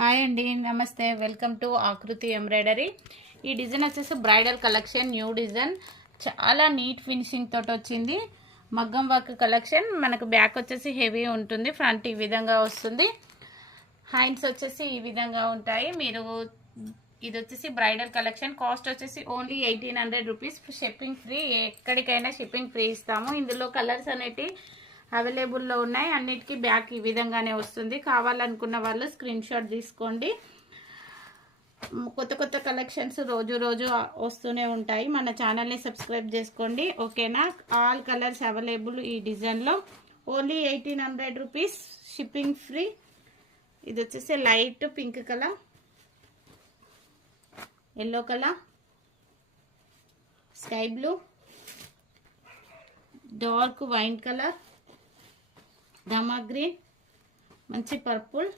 Hi అండి, నమస్తే. Welcome to ఆకృతి ఎంబ్రాయిడరీ. ఈ డిజైన్ వచ్చేసి బ్రైడల్ కలెక్షన్, న్యూ డిజైన్, చాలా నీట్ ఫినిషింగ్ తోటి వచ్చింది. మగ్గం వర్క్ కలెక్షన్. మనకు బ్యాక్ వచ్చేసి హెవీ ఉంటుంది, ఫ్రంట్ ఈ విధంగా వస్తుంది, హ్యాండ్స్ వచ్చేసి ఈ విధంగా ఉంటాయి. మీరు ఇది వచ్చేసి బ్రైడల్ కలెక్షన్. కాస్ట్ వచ్చేసి ఓన్లీ 1800 రూపీస్. షిప్పింగ్ ఫ్రీ, ఎక్కడికైనా షిప్పింగ్ ఫ్రీ ఇస్తాము. ఇందులో కలర్స్ అనేటి అవైలబుల్లో ఉన్నాయి. అన్నిటికీ బ్యాక్ ఈ విధంగానే వస్తుంది. కావాలనుకున్న వాళ్ళు స్క్రీన్ షాట్ తీసుకోండి. కొత్త కొత్త కలెక్షన్స్ రోజు రోజు వస్తూనే ఉంటాయి. మన ఛానల్ని సబ్స్క్రైబ్ చేసుకోండి, ఓకేనా. ఆల్ కలర్స్ అవైలబుల్ ఈ డిజైన్లో. Only 1800 rupees, shipping free. ఇది వచ్చేసి light pink colour, yellow colour, sky blue, dark wine colour, డమా గ్రీన్, మంచి పర్పుల్,